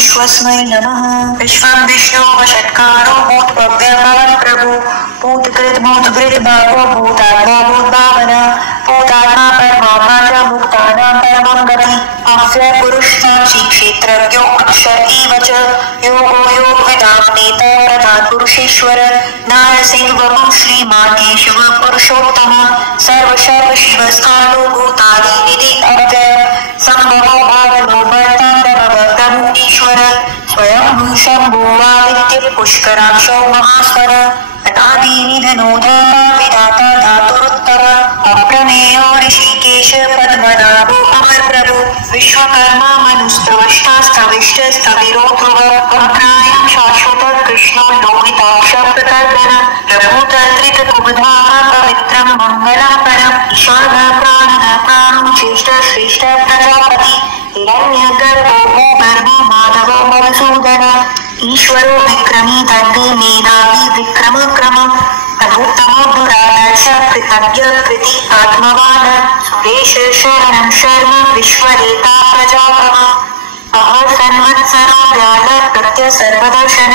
विश्वस्मै नमः। विश्वं विष्णु वषट्कारो भूतभव्यभवन प्रभु भूतकृत भूतभृत भावो भूतात्मा भूतभावना भूतात्मा परमात्मा च भूतानां परमं गति अव्यय पुरुषनाशी क्षेत्रज्ञो अक्षर एव च योगो योगविदां नेता प्रधान पुरुषेश्वर नारसिंह वरु श्रीमान केशव पुरुषोत्तम सर्वशर्व शिवस्कालो भूतानि निधि अव्यय संभवो भावनो भर्ता ईश्वर स्वयं शंभुवादित्य पुष्कराक्षो महास्वर अनादि निधनोधर विधाता धातुरुत्तर अप्रमेयो ऋषिकेश पद्मनाभो अमर प्रभु विश्वकर्मा मनुस्त्रवष्टा स्थविष्ट स्थविरो ध्रुव अग्रायं शाश्वत कृष्णो लोहिताक्ष प्रकर्दन प्रभुतर्त्रित कुबधाम पवित्रं मंगलं परम ईशान प्राणन प्राणं श्रेष्ठ श्रेष्ठ प्रजापति हिरण्यगर्भो भूगर्भो माधवो मधुसूदन ईश्वरो विक्रमी धन्वी मेधावी विक्रम क्रम प्रभुत्तमो दुरादर्श कृतज्ञ कृति आत्मवान सुरेश शरणं शर्म विश्वरेता प्रजापति अह सन्वत्सरो व्याल प्रत्य सर्वदर्शन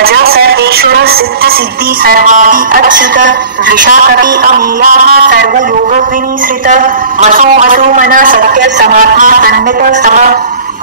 अज सर्वेश्वर सिद्ध सिद्धि सर्वादि अच्युत वृषाकपि अमीयाः सर्वयोग विनिसृत वसु वसु मना सत्य समात्मा सन्नित सम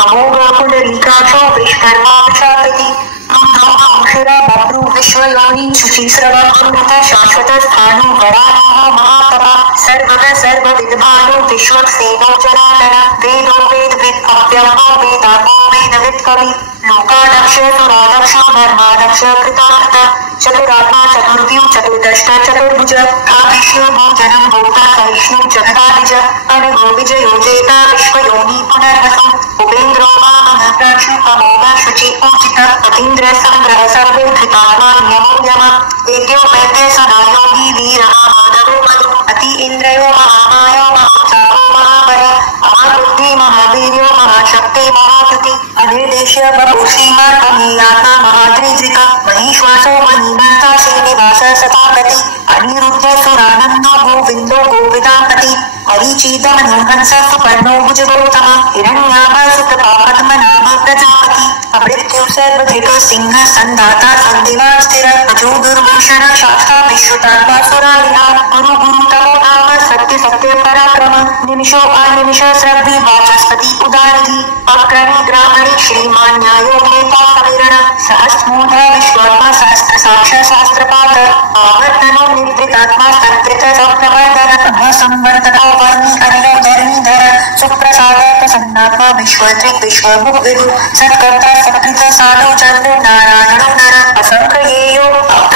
अमोघ पुंडरीकाक्षो वृषभर्मा वृषाकृति अक्षरा बभ्रु विश्वयोनि शुचिस्रव अमृत शाश्वत स्थाणु वरानः महातपः सर्वग सर्वविद्भानो विश्वक्सेनो जनार्दन वेदो वेदविद् अव्ययो वेदात्मो वेदविद् कवि लोकादक्ष सुरादक्ष धर्मादक्ष कृतार्थ चतुरात्मा चतुर्व्यू चतुर्दष्ट चतुर्भुज विष्णु भोजनं भोक्ता सहिष्णु जगदादिज अनघो विजयो जेता विश्वयोनि पुनर्वसु उपेन्द्रो वामनः प्राक्षु अमोघ शुचि पूजित अतीन्द्र संग्रह सर्वोत्थितात्मा नियमो यमः वेद्यो वैद्य सदा योगी वीरः माधवो मधु अति इन्द्रयो महामायो महासारो महाबल महाबुद्धि महावीर्यो महाशक्ति महाकृति अनिर्देश्य बभू श्रीमान अमीयात्मा महाद्रिजिक महीश्वासो महीमर्ता श्रीनिवास सतापति अनिरुद्ध सुरानन्दो गोविन्दो गोविदापति हरिचीतमनो हंस सुपर्णो भुजगौतम हिरण्याभ सुतपापद्मनाभ प्रजापति अमृत्यु सर्वधिक सिंह संधाता संधिवान स्थिर अजो दुर्भूषण शास्ता विश्वतात्मा सुरारिहा गुरु गुरु तमो नाम सत्य सत्य पराक्रम निमिषो अनिमिष श्रद्धि वाचस्पति उदारधि अग्रणी ग्रामणी श्रीमान न्यायो नेता समीरण सहस्रमूढ़ विश्वात्मा सहस्त्र साक्ष शास्त्रपात आवर्तनो निवृत्तात्मा संवृत सप्रवर्तन संवर्तनो वर्णी अनिलो धरणीधर सुप्रसादक सन्नात्मा विश्वत्रिक विश्वभुग विदु सत्कर्ता सत्कृत साधु चंद्र नारायणो नर असंख्येयो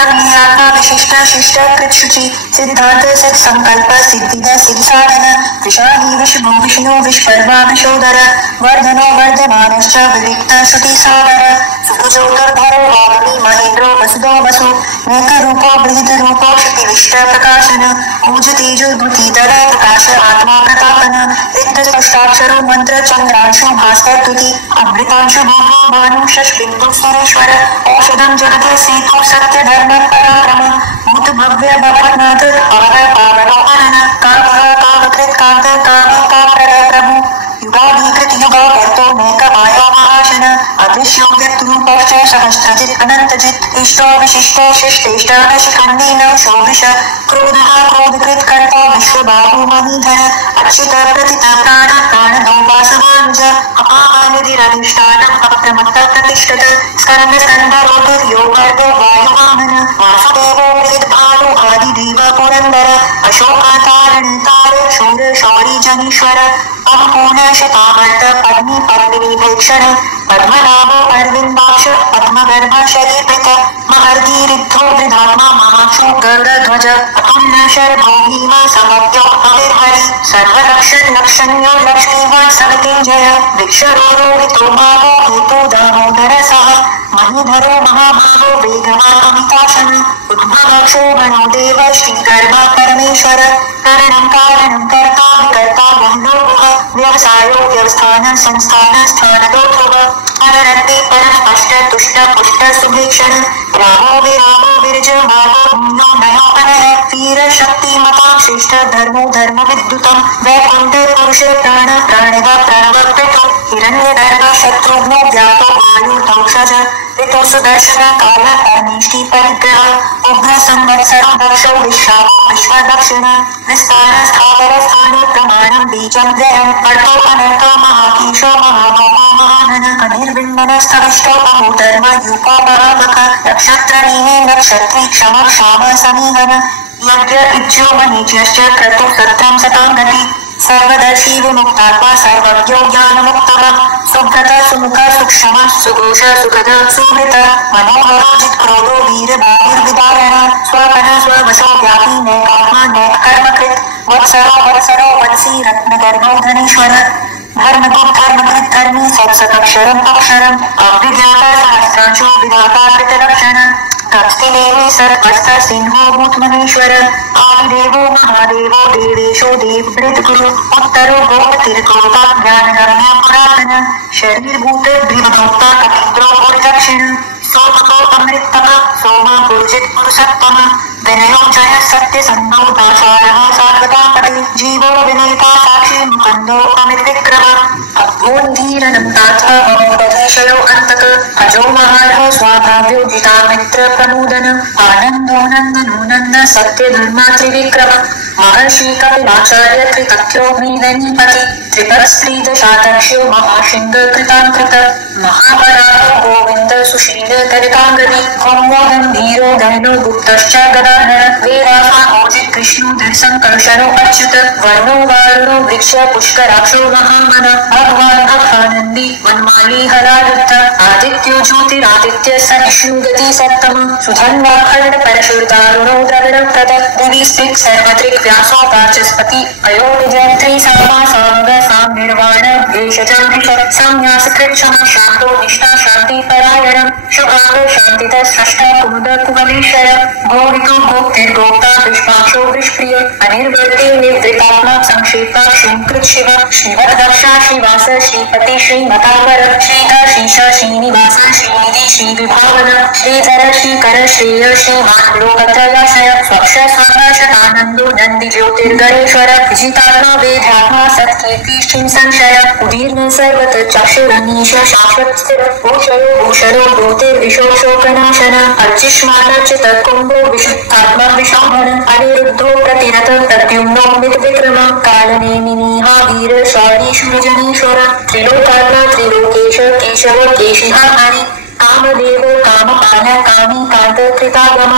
अग्नियात्मा विशिष्ट शिष्ट कृच्छुचि सिद्धार्थ सत् संकल्प सिद्धिद सिद्ध साधन विशाली विष्णु विष्णु विश्वकर्मा विशोदर वर्धनो वर्धमानश्च विविक्त श्रुति सागर सुभुजोदरधरो वाग्मी महेन्द्रो वसुदो वसु मेघरूपो बृहद्रूपो श्रुतिविष्ट प्रकाशन ऊज तेजो भूतिधर प्रकाश आत्मा प्रतापन रिक्त स्पष्टाक्षरो मंत्र चंद्रांशु भास्कर तुति अमृतांशु भोगो भानु शशबिंदु सुरेश्वर औषधं जगत सेतु सत्य धर्म पराक्रम भूत भव्य भवनाथ पावन पावनो अनन कामः कामकृत कांत कामी कामप्रद प्रभु युगाधिकृत युगावर्तो मेकमायो महाशन अदृश्यो व्यक्तरूपश्च सहस्रजित् अनन्तजित् इष्टो विशिष्टो शिष्टेष्टान शिखण्डेन शोभिष क्रोधः क्रोधकृत कर्ता विश्वबाहु महीधर अच्युत प्रतित प्राण प्राणनो वासवानुज अपानिधिरधिष्ठानम् अप्रमत्त प्रतिष्ठित स्कन्द स्कन्धरोधुर्यो गर्भो वायुवाहन वासुदेवो वेदभानु आदिदेव पुरन्दर अशोकातारणीतारो शूर शौरी जनीश्वर अम्पूर्ण शतावर्त पद्मी पद्मिनी भीक्षण पद्मनाभो अरविन्दाक्ष पद्मगर्भ शरीरकृत महर्दीरिद्धो वृधात्मा महाक्षो गरुडध्वज अतुल्य शर्भो भीमा समव्यो अविर्हरि सर्वलक्षण लक्षण्यो लक्ष्मीवान् सवितेजय वृक्षरोहितो भावो हेतो दामोदर सह महीधरो महाभावो वेगवान् अमिताशन उद्भवक्षो गणो देव श्रीगर्भ परमेश्वर करणं कारणं कर्ता विकर्ता बहुलोक व्यवसायो व्यवस्थान संस्थान स्थानदो ध्रुव पररते परस्पष्ट तुष्ट पुष्ट सुभीक्षण रामो विरामो विरज भावो भूनो नयो अनय वीर शक्ति मता श्रेष्ठ धर्मो धर्म विद्युतम वैकुंठ पुरुष प्राण प्राणव प्रणव प्रतो हिरण्यगर्भ शत्रुघ्नो व्यापो वायु सुदर्शन काल अनिष्टि परिग्रह उग्र संवत्सरो दक्षो विश्वदक्षिण विस्तार स्थावर स्थान प्रमाणं बीजं व्ययं अर्को अनर्को महाकीशो महामोहो महानन अनिर्बिम्बनस्तविष्टो बहुधर्म यूपो महामख नक्षत्रनीहे नक्षत्री क्षम क्षाम समीहन यज्ञ इज्यो मनीज्यश्च क्रतु सत्रं सतां गति सर्वदर्शी विमुक्तात्मा सर्वज्ञो ज्ञानमुक्तः सुव्रत सुमुख सुक्षम सुघोष सुखद सुवृत मनोहरो जित्क्रोधो वीरबाहुर्विदारण स्वपन स्ववशो व्यापी नैकात्मा नैकर्मकृत् वत्सरो वत्सी रत्नगर्भो धनीश्वर धर्मकृत् धर्मी सरसदक्षरम् अक्षरम् अविज्ञाता सहस्रांशो विधाता कृतलक्षण तत्स्थिनेमि सर्वस्थ सिंहो भूतमनेश्वर आदिदेवो महादेवो देवेशो देवभृद्गुरु उत्तरो गोपतिर्गोपा ज्ञानगम्य पुरातन शरीरभूत भीमभोक्ता कपीन्द्रो गुरुदक्षिण सोमको अमृततम सोमा गुरुजित् पुरुषोत्तम विनयो जय सत्यसन्धो दासारः सार्वतापति जीवो विनयिता साक्षी मुकुन्दो अमितविक्रम अभ्योन्धीरनन्ताथ अमोपधीशयो अन्तक अजो महार्हो स्वाभाव्यो जिता मित्र प्रमोदन आनन्दो नन्दनो नन्द सत्य धर्मा त्रिविक्रम महर्षि कपिलाचार्य त्रितथ्योऽग्निदनीपति त्रिपत्स्त्रीद शातक्ष्यो महाशिङ्ग कृताङ्कृत महापराहो गोविन्द सुशील करिताङ्गति भौमो गम्भीरो गहनो गुप्तश्च गदाधर वेदाहाजित् कृष्णो धर्सङ्कर्षणो अच्युत वर्णो वारुणो वृक्ष पुष्कराक्षो महामन भगवान् अखानन्दी वनमाली हरारुद्ध आदित्यो ज्योतिरादित्य स विष्णुगति सप्तम सुधन्वाखण्ड परशुर्दारुणो द्रविणप्रद दिवि स्थित सर्वत्रिक् व्यासो वाचस्पति अयो निजयन्त्री सामा सामग साम निर्वाण भेषजं ऋषभ संन्यासकृत् क्षम शान्तो निष्ठा शान्ति परायणं शुभांगो शान्तितः स्रष्टा कुमुद कुवलेश्वर गोवितो गोप्तिर्गोप्ता विश्वाक्षो विष्प्रिय अनिर्वृत्ति निर्वृतात्मा संक्षेपा श्रीकृत शिव श्रीवद्दक्षा श्रीवास श्रीपति श्रीमतावर श्रीधर श्रीश श्रीनिवास श्रीनिधि श्रीविभावन श्रीधर श्रीकर श्रेय श्रीमान लोकत्रयाशय स्वक्ष स्वाकाशतानन्दो नन्दि ज्योतिर्गणेश्वर विजितात्मा वेदात्मा सत्कीर्ति श्री संशय उदीर्न सर्वत चक्षुरनीश शाश्वत स्थिर भूषयो भूषणो ज्योतिर्विशोषोकनाशन अर्चिष्मानर्चित कुम्भो विशुद्धात्मा विशोभन अनिरुद्धो प्रतिरत प्रद्युम्नो मितविक्रम कालनेमिनीहा वीर शौरी शूरजनेश्वर त्रिलोकात्मा त्रिलोकेश केशव केशिहा हरि कामदेवो कामपाल कामी कांत कृतागम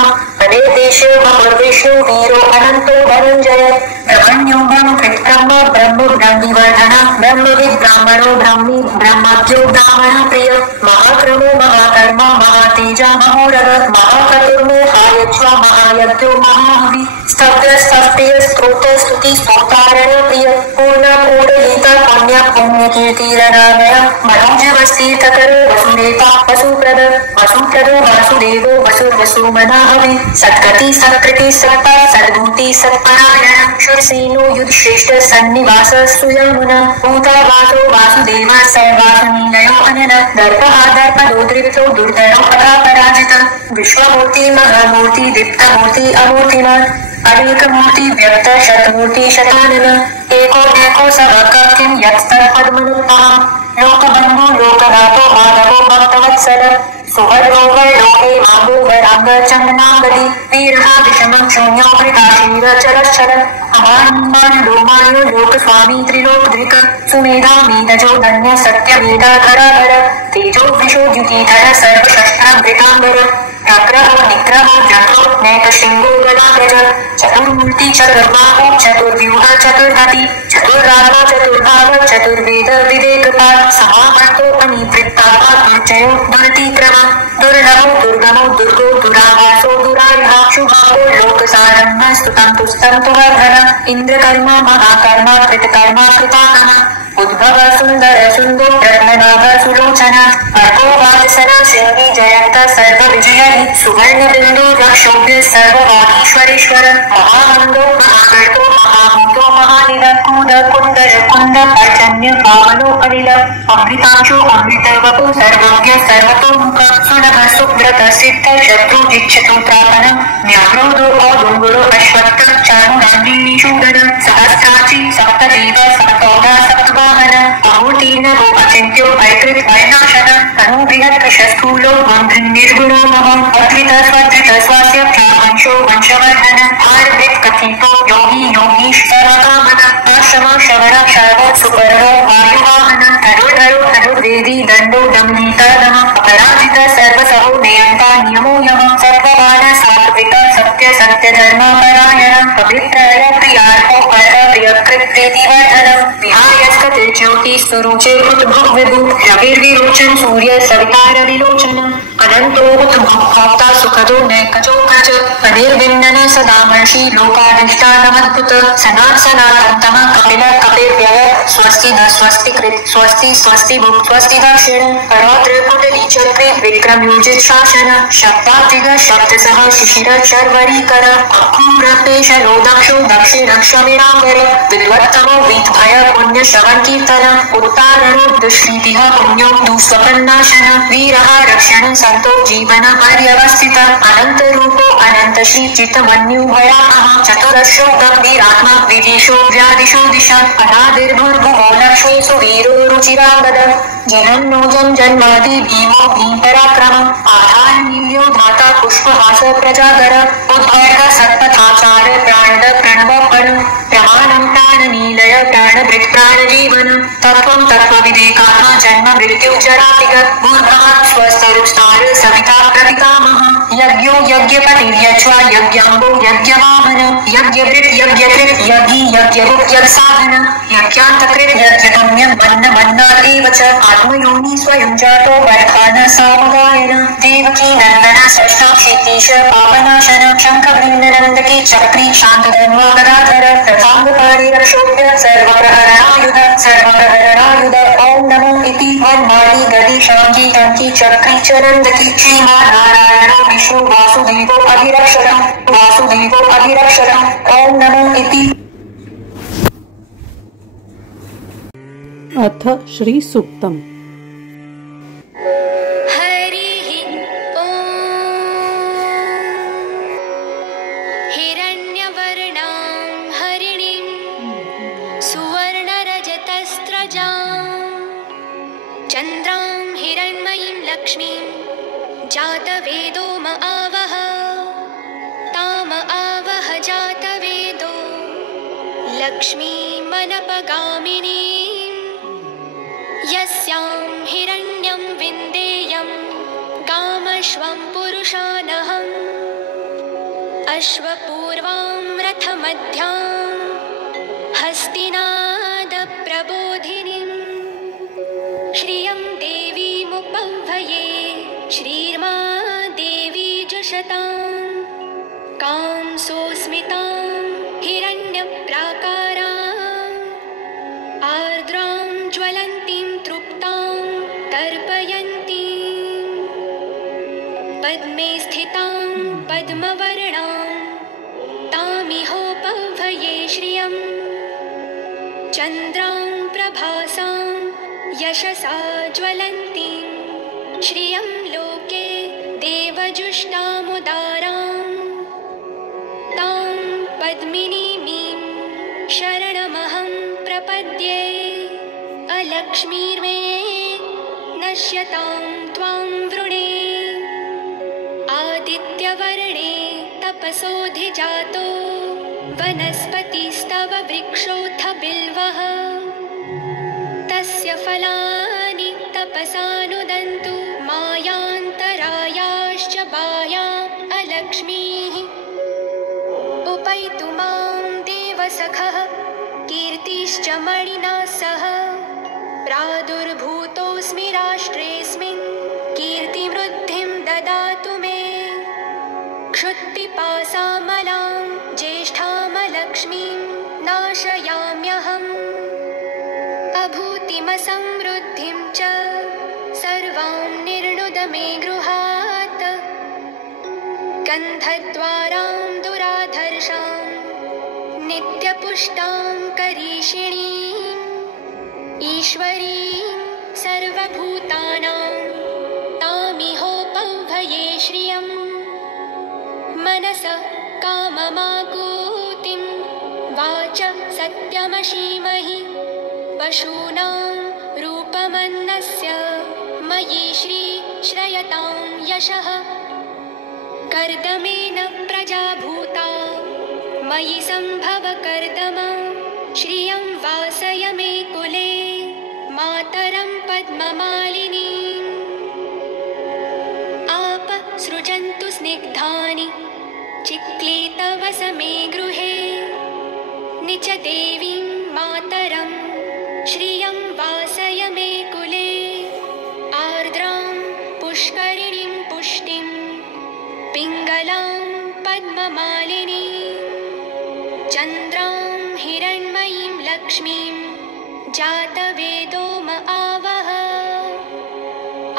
अनिर्देश्यो महाविष्णु वीरो अनंतो धनंजय ब्रह्मण्यो ब्रह्मकृत् ब्रह्म ब्रह्म ब्रह्मिवर्धन ब्रह्मविद् ब्राह्मणो ब्राह्मी ब्रह्माद्यो ब्राह्मण प्रिय महाक्रमो महाकर्मा महातेजा महोरग महाकतुर्मो हायज्वा महायज्ञो महाहवि स्तव्य स्तप्रिय स्तोत्र स्तुति स्तोतारण प्रिय पूर्ण पूर्णहिता पुण्य पुण्यकीर्तिरनामय मनोजवस्तीर्थकर वसुदेता वसुप्रद वसुप्रदो वासुदेवो वसुर्वसुमनाहवि सत्कृति सत्कृति सत्ता सद्भूति सत्परायण शूरसेनो युधश्रेष्ठ सन्निवास सुयमुन भूतावासो वासुदेव सर्वासुनिलयो अनन दर्पः दर्पदो द्रिवितो दुर्धरो परापराजित विश्वमूर्ति महामूर्ति दीप्तमूर्ति अमूर्तिमान् अनेकमूर्ति व्यक्त शतमूर्ति शतानन एको एको सर्वकिं यत्स्तत्पद्मनुत्तमम् लोकबन्धु लोकनाथो माधवो भक्तवत्सल सुवर्णोवर लोके मागो वरांग चंदनागति वीरहा विषमं शून्यो कृताशीर चलश्चल अमानंदान लोमायो लोक स्वामी त्रिलोकधृक सुमेधा मीनजो धन्य सत्य मेधा धराधर तेजो विशो द्युतिधर सर्वशस्त्राभृतांबर व्याघ्रः निग्रहो जठो नैकशृङ्गो गदागज चतुर्मूर्ति चतुर्बाहो चतुर्व्यूह चतुर्हति चतुर्रात्मा चतुर्भाव चतुर्वेद विवेकपाल समावर्तो अनिवृत्तात्मा दुर्जयो दुरतिक्रम दुर्लभो दुर्गमो दुर्गो दुरावासो दुरारिहा शुभावो लोकसारं स्तुतं तुस्तं तुवर्धन इन्द्रकर्मा महाकर्मा कृतकर्मा कृताकः उद्भव सुंदर सुंदो रत्ननाभ सुलोचन अर्को वादसना सिंहि जयंत सर्व विजयी सुवर्ण बिंदु रक्षोभ्य सर्व वागीश्वरेश्वर महामंदो महागर्भो महाभूतो महानिल कूद कुंदर कुंद पर्जन्य पावनो अनिल अमृतांशु अमृत वपु सर्वज्ञ सर्वतोमुख सुलभ सुव्रत सिद्ध शत्रु जिच्छतु त्रापन न्यारोदो औदुंगुरो अश्वत्थ चारुणांगिनी शूदन सहस्राची सप्तदेव सप्तौघा सप्तवाहन अहोतीर्न वो अचिन्त्यो भयकृत भयनाशन तनुभृहत् शस्थूलो निर्गुणो महम् अद्वित स्वद्वित स्वस्य प्रावंशो वंशवर्धन भारवृत् कथितो योगी योगीश सर्वकामन आश्रम शवर शर्व सुपर्णो वायुवाहन धनुर्धरो धनुर्वेदी दण्डो दम्नीतः अपराजित सर्वसहो नियन्ता नियमो यमः सत्त्ववान सात्विक सत्य सत्य धर्मपरायण पवित्रय प्रियार्हो पर प्रियकृत प्रीतिवर्धन विहायस्कते ज्योति सुरुचिर उद्भुव विभु रविर्विरोचन सूर्य सवितार विलोचन अनंतो भोक्ता सुखदो नैकजो कज अनिर्विन्दन सदामर्षि लोकाधिष्ठानमद्भुत सनात् सनातनतम कपिल कपिव्यय स्वस्ति न स्वस्ति कृत स्वस्ति स्वस्ति भुक् स्वस्ति दक्षिण रौद्र कुंडली चक्रे विक्रम योजित शासन शब्दातिग शब्द सह शिशिर शर्वरीकर अक्रूरपेश लोदक्षो दक्षिण क्षमिणांबर विद्वत्तमो वीतभय पुण्य श्रवण कीर्तन उत्तारणो दुष्कृतिः पुण्यो दुःस्वपन्नाशन वीरः रक्षण संतो जीवन पर्यवस्थित अनंत रूपो अनंत श्री चित्तमन्यु भयानः चतुरश्रो गंभीरात्मक विदिशो व्यादिशो दिशा अनादिर्भुर्भुवो लक्ष्मीसु वीरो रुचिरागद जगन्नो जन्मादि भीमो भीम पराक्रम आधार नील्यो धाता पुष्पहास प्रजागर उद्भर्ग सत्पथाचार प्राणद प्रणव पण प्रमाणं प्राण नीलय प्राणभृत् प्राणजीवन तत्त्वं तत्त्वविदेकाः जन्म मृत्यु जरादिगत भूर्भुवः स्वस्तरुस्तार सविता प्रपितामहः यज्ञो यज्ञपतिर्यज्वा यज्ञाम्बो यज्ञवाहन यज्ञभृत् यज्ञकृत् यज्ञी यज्ञभुक् यज्ञसाधन यज्ञान्तकृत् यज्ञगम्यं मन्न मन्नादेव च आत्मयोनि स्वयं जातो वर्धान सामगायन देवकी नन्दन सृष्टा क्षितीश पापनाशन शङ्खभृङ्गनन्दकी चक्री शान्तधन्वा गदाधर रथाङ्गपाणि रक्षोभ्य सर्वप्रहरणायुध ॐ नमो इति वन्माणि गदी शाङ्गी टङ्की चक्री च नन्दकी श्रीमान्नारायणो विष्णु वासुदेवो अभिरक्षतम् ॐ नमो इति। अथ श्री सूक्तम्। चन्द्रां हिरण्मयीं लक्ष्मीं जातवेदो म आवह ताम आवह जातवेदो लक्ष्मीमनपगामिनीं यस्यां हिरण्यं विन्देयं गामश्वं पुरुषानहम् अश्वपूर्वां रथमध्यां हस्तिनादप्रबोधिनीम् श्रियं देवीमुपह्वये श्रीर्मा देवी जुषतां कां सोऽस्मितां हिरण्यप्राकाराम् आर्द्रां ज्वलन्तीं तृप्तां तर्पयन्तीं पद्मे स्थितां पद्मवर्णां तामिहोपह्वये श्रियम् चन्द्रां प्रभासां यशसा ज्वलन्तीं श्रियं लोके देवजुष्टामुदारां तां पद्मिनीमीं शरणमहं प्रपद्ये अलक्ष्मीर्मे नश्यतां त्वां वृणे आदित्यवर्णे तपसोऽधिजातो वनस्पतिस्तव वृक्षोऽथ बिल्वः तस्य फलानि तपसानुदन्तु मायान्तरायाश्च बाह्या अलक्ष्मीः उपैतु मां देवसखः कीर्तिश्च मणिना सह प्रादुर्भूतोऽस्मि राष्ट्रेऽस्मिन् कीर्तिवृद्धिं ददातु मे क्षुत्पिपासामलां ज्येष्ठामलक्ष्मीं नाशयाम्यहम् अभूतिमसमृद्धिं च सर्वां निर्णुद मे गृहात् गन्धद्वारां दुराधर्षां नित्यपुष्टां करीषिणीम् ईश्वरीं सर्वभूतानां तामिहोपभये श्रियम् मनसः काममाकूतिं वाचः सत्यमशीमहि पशूनां रूपमन्नस्य मयि श्रीश्रयतां यशः कर्दमेन प्रजा भूता मयि सम्भव कर्दम श्रियं वासय मे कुले मातरं पद्ममालिनीम् आप सृजन्तु स्निग्धानि चिक्लीतवस मे गृहे निच देवीं मातरं श्रियं वासय मे कुले आर्द्रां पुष्करिणीं पुष्टिं पिङ्गलां पद्ममालिनीं चन्द्रां हिरण्मयीं लक्ष्मीं जातवेदोम आवह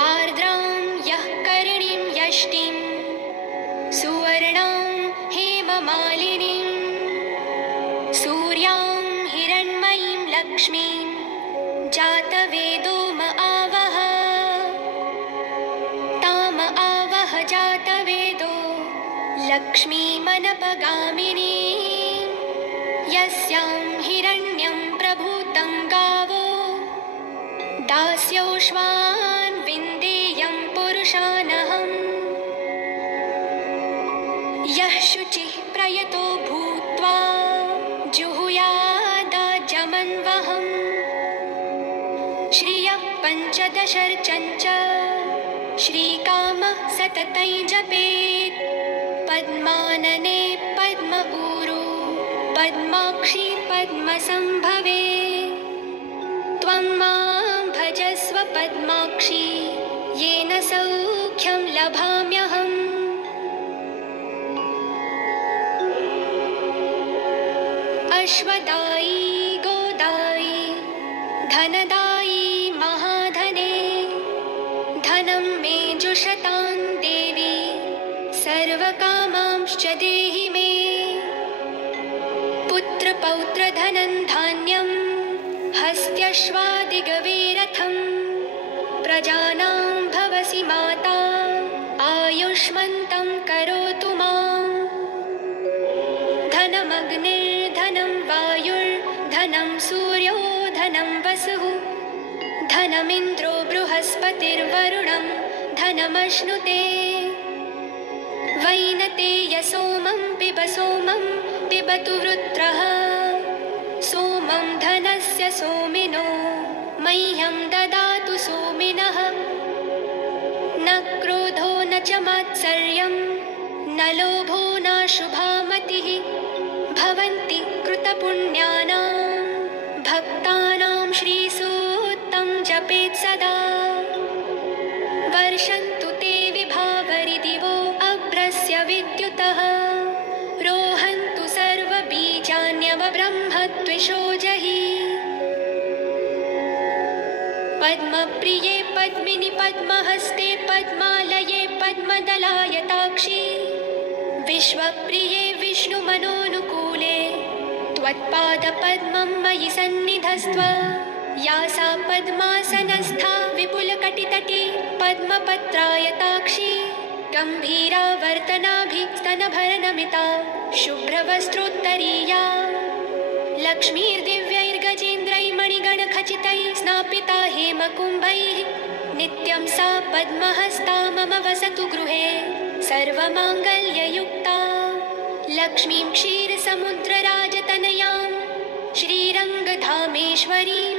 आर्द्रां यः करिणीं यष्टिं सुवर्णां हेममालिनीं सूर्यां हिरण्मयीं लक्ष्मीं जातवेदोम आवह ताम आवह जातवेदो लक्ष्मीमनपगामिनी यस्यां हिरण्यं प्रभूतं गावो दास्योश्वान् विन्देयं पुरुषानहम् यः शुचिः प्रयतो भूत्वा जुहुयादाजमन्वहम् श्रियः पञ्चदशर्चञ्च श्रीकामः सततं जपेत् पद्मानने पद्म ऊरू पद्माक्षी पद्मसम्भवे त्वं मां भजस्व पद्माक्षी येन सौख्यं लभाम्यहम् अश्वदायी गोदायी धनदायी महाधने धनं मे जुषतां देवी सर्वकामांश्च देहि मे पुत्रपौत्रधनं धान्यं हस्त्यश्वादिगवीरथं प्रजानां भवसि माता आयुष्मन्तं करोतु माम् धनमग्निर्धनं वायुर्धनं सूर्यो धनं वसुः धनमिन्द्रो बृहस्पतिर्वरुणं धनमश्नुते वैनतेय सोमं पिबतु वृत्रः सोमं धनस्य सोमिनो मह्यं ददातु सोमिनः न क्रोधो न च मात्सर्यं न लोभो न शुभामतिः भवन्ति कृतपुण्यानां भक्तानां श्रीसूक्तं जपेत् सदा वर्षन्तु ते विभावरिदिवो अभ्रस्य विद्युतः रोहन्तु सर्वबीजान्यवब्रह्मद्विषोजहि पद्मप्रिये पद्मिनि पद्महस्ते पद्मालये पद्मदलायताक्षी विश्वप्रिये विष्णुमनोनुकूले त्वत्पादपद्मं मयि सन्निधस्त्व या सा पद्मासनस्था विपुलकटितटी पद्मपत्रायताक्षी गम्भीरावर्तनाभिस्तनभरनमिता शुभ्रवस्त्रोत्तरीया लक्ष्मीर्दिव्यैर्गजेन्द्रैर्मणिगणखचितैः स्नापिता हेमकुम्भैः नित्यं सा पद्महस्ता मम वसतु गृहे सर्वमाङ्गल्ययुक्ता लक्ष्मीं क्षीरसमुद्रराजतनयां श्रीरङ्गधामेश्वरीं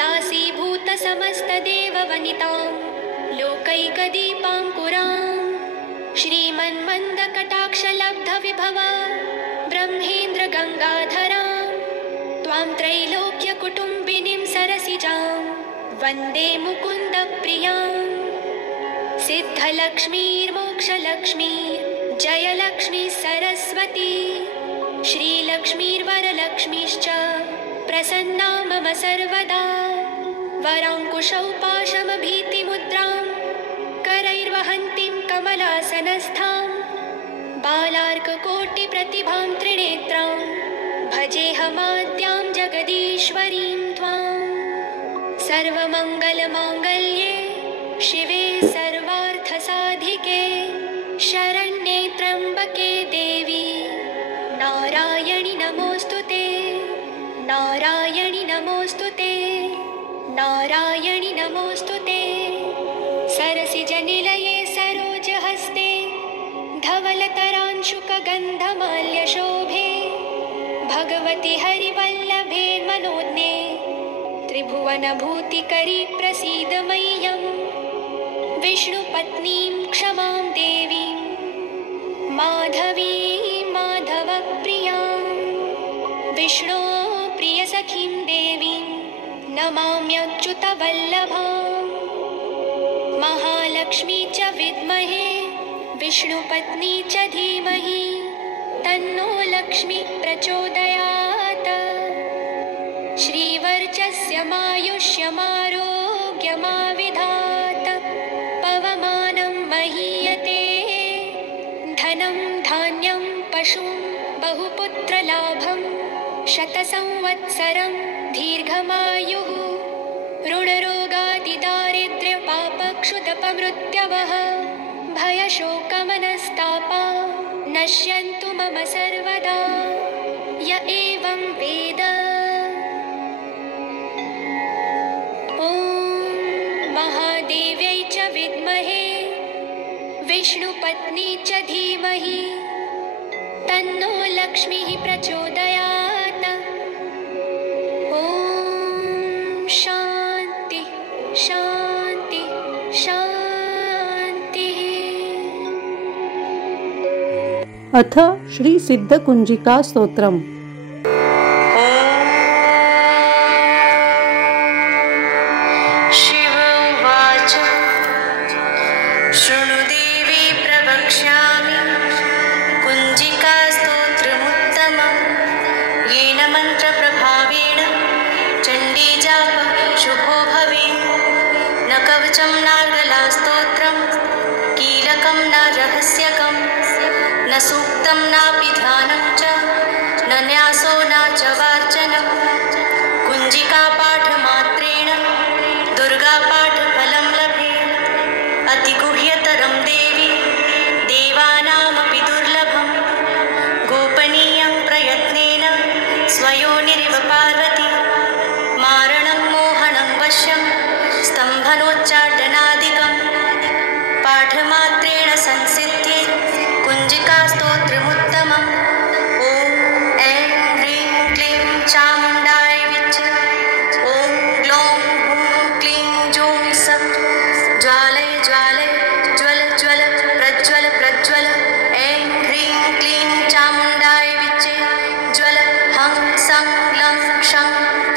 दासीभूतसमस्तदेववनितां लोकैकदीपाङ्कुरां श्रीमन्मन्दकटाक्षलब्धविभवा ब्रह्मेन्द्रगङ्गाधरां त्वां त्रैलोक्यकुटुम्बिनीं सरसिजां वन्दे मुकुन्दप्रियां सिद्धलक्ष्मीर्मोक्षलक्ष्मीर् जयलक्ष्मी सरस्वती श्रीलक्ष्मीर्वरलक्ष्मीश्च प्रसन्ना मम सर्वदा वराङ्कुशौपाशमभीतिमुद्रां करैर्वहन्तीं कमलासनस्थां बालार्ककोटिप्रतिभां त्रिनेत्रां भजेऽहमाद्यां जगदीश्वरीं त्वां। सर्वमङ्गलमाङ्गल्ये शिवे सर्वार्थसाधिके शरण्ये त्र्यम्बके देवी नारायणि नमोऽस्तुते। नारायणि नमोऽस्तुते। नारायणि नमोऽस्तुते। सरसिजनिलये सरोजहस्ते धवलतरांशुकगन्धमाल्यशोभे भगवति हरिवल्लभे मनोज्ञे त्रिभुवनभूतिकरी प्रसीद मह्यम्। विष्णुपत्नीं क्षमां देवीं माधवीं माधवप्रियां विष्णोप्रियसखीं देवीं नमाम्यच्युतवल्लभाम्। महालक्ष्मी च विद्महे विष्णुपत्नी च धीमहि तन्नो लक्ष्मी प्रचोदयात्। श्रीवर्चस्यमायुष्यमारोग्यमाविधात् पवमानं महीयते धनं धान्यं पशुं बहुपुत्रलाभं शतसंवत्सरं दीर्घमायुः ऋणरोगादिदारिद्र्यपापक्षुदपमृत्यवः भयशोकमनस्तापा नश्यन्तु मम सर्वदा। य एवं वेद। ॐ महादेव्यै च विद्महे विष्णुपत्नी च धीमहि तन्नो लक्ष्मीः प्रचोदयात्। ॐ शान्ति शान्ति शान्तिः। अथ श्री सिद्धकुंजिका स्तोत्रम्। शिव उवाच शृणु देवी प्रवक्ष्यामि कुञ्जिका स्तोत्रमुत्तमं येन मन्त्रप्रभावेण चण्डीजापः शुभो भवेत्। न कवचं नार्गलास्तोत्रं कीलकं न रहस्यकं न सूक्तं नापि ध्यानं च न न्यासो न च वार्चनं। कुञ्जिकापाठमात्रेण दुर्गापाठफलं लभेत्। अतिगुह्यतरं देवी देवानामपि दुर्लभं गोपनीयं प्रयत्नेन स्वयोनिरिव पार्वती। मारणं मोहनं वश्यं स्तम्भनोच्चाटनादिकं पाठमात्रेण संसिद्ध्ये कुञ्जिकास्तोत्रमुत्तमम्। ॐ ऐं ह्रीं क्लीं चामुण्डाय विच्चे। ॐ ग्लौं हुं क्लीं जूं सः ज्वालय ज्वालय ज्वल ज्वल प्रज्वल प्रज्वल। ऐं ह्रीं क्लीं चामुण्डाय विच्चे ज्वल हं सं लं क्षं